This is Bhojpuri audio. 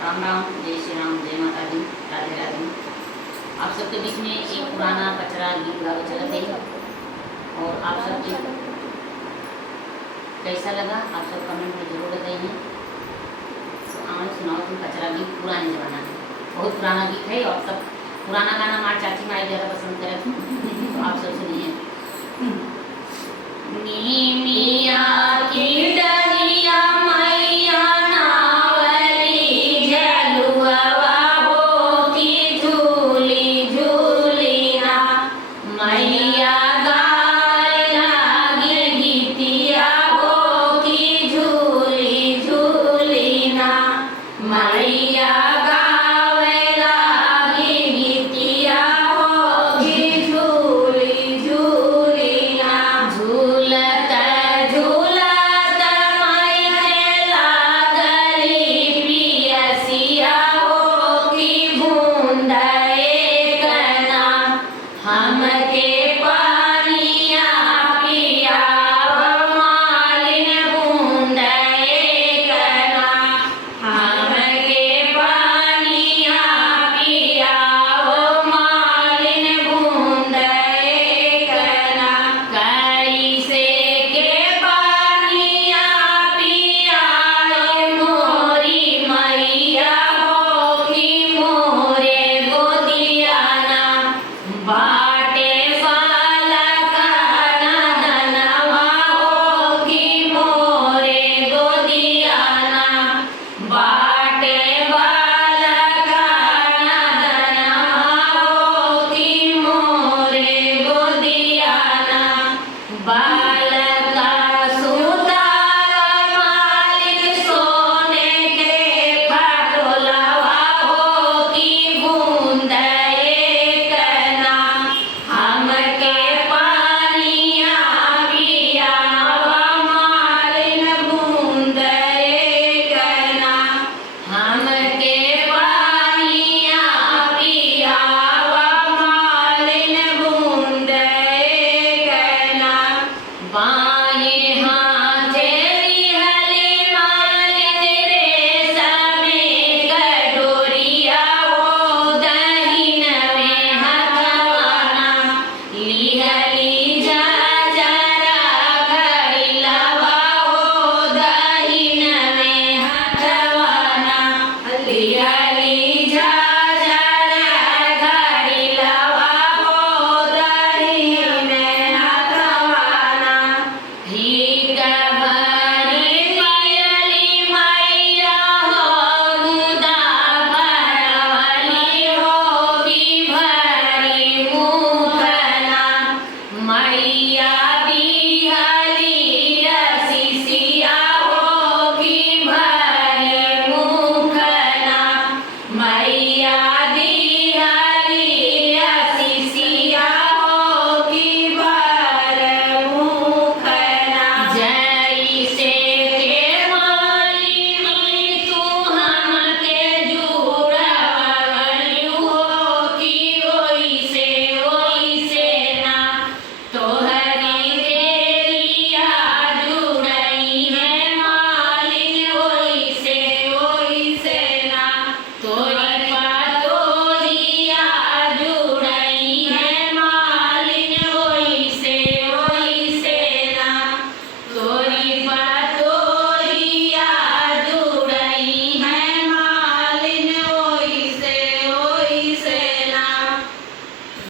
राम राम, जय श्री राम, जय माता दी, राधे राधे। आप सबके बीच में एक पुराना कचरा गीत गावे चलत है और आप सब कैसा लगा आप सब कमेंट में जरूर बताइए। तो आने सुनाओ तुम कचरा गीत पुराने जमाना में, बहुत पुराना गीत है और सब पुराना गाना हमारे चाची माई ज़्यादा पसंद करे थे तो आप सब सुनिए। नीमिया की डलिया मैया नावली झलुआ होती झूली झूली ना मैया गाए लागी गीतिया होती झूली झूली ना मैया गावे लागी गीतिया होती झूली झूली ना झूलत झूलत मैया लागली पियसिया होती बूंद एक ना हमके पानिया पियाव मालिन बूंद एक ना हमके पानिया पियाव मालिन बूंद एक ना कैसे के पानिया पियाए मोरी मैया होगी मोरे गोदिया ना बाटे बालका नदनवा होगी मोरे गोदिया ना बाटे बालका नदनवा होगी मोरे गोदिया ना बालका सुतार मालिक सोने के पटोलवा होगी बूंद एक ना हमके पानिया पियाव मालिन बूंद एक ना हमके पानिया पियाव मालिन बूंद एक ना बाएं हाथे रिहले मालिन रेशमे कटोरिया हो दहिनवे हथवाना लिहली जरा घड़िलवा हो दहिनवे हथवाना लिहली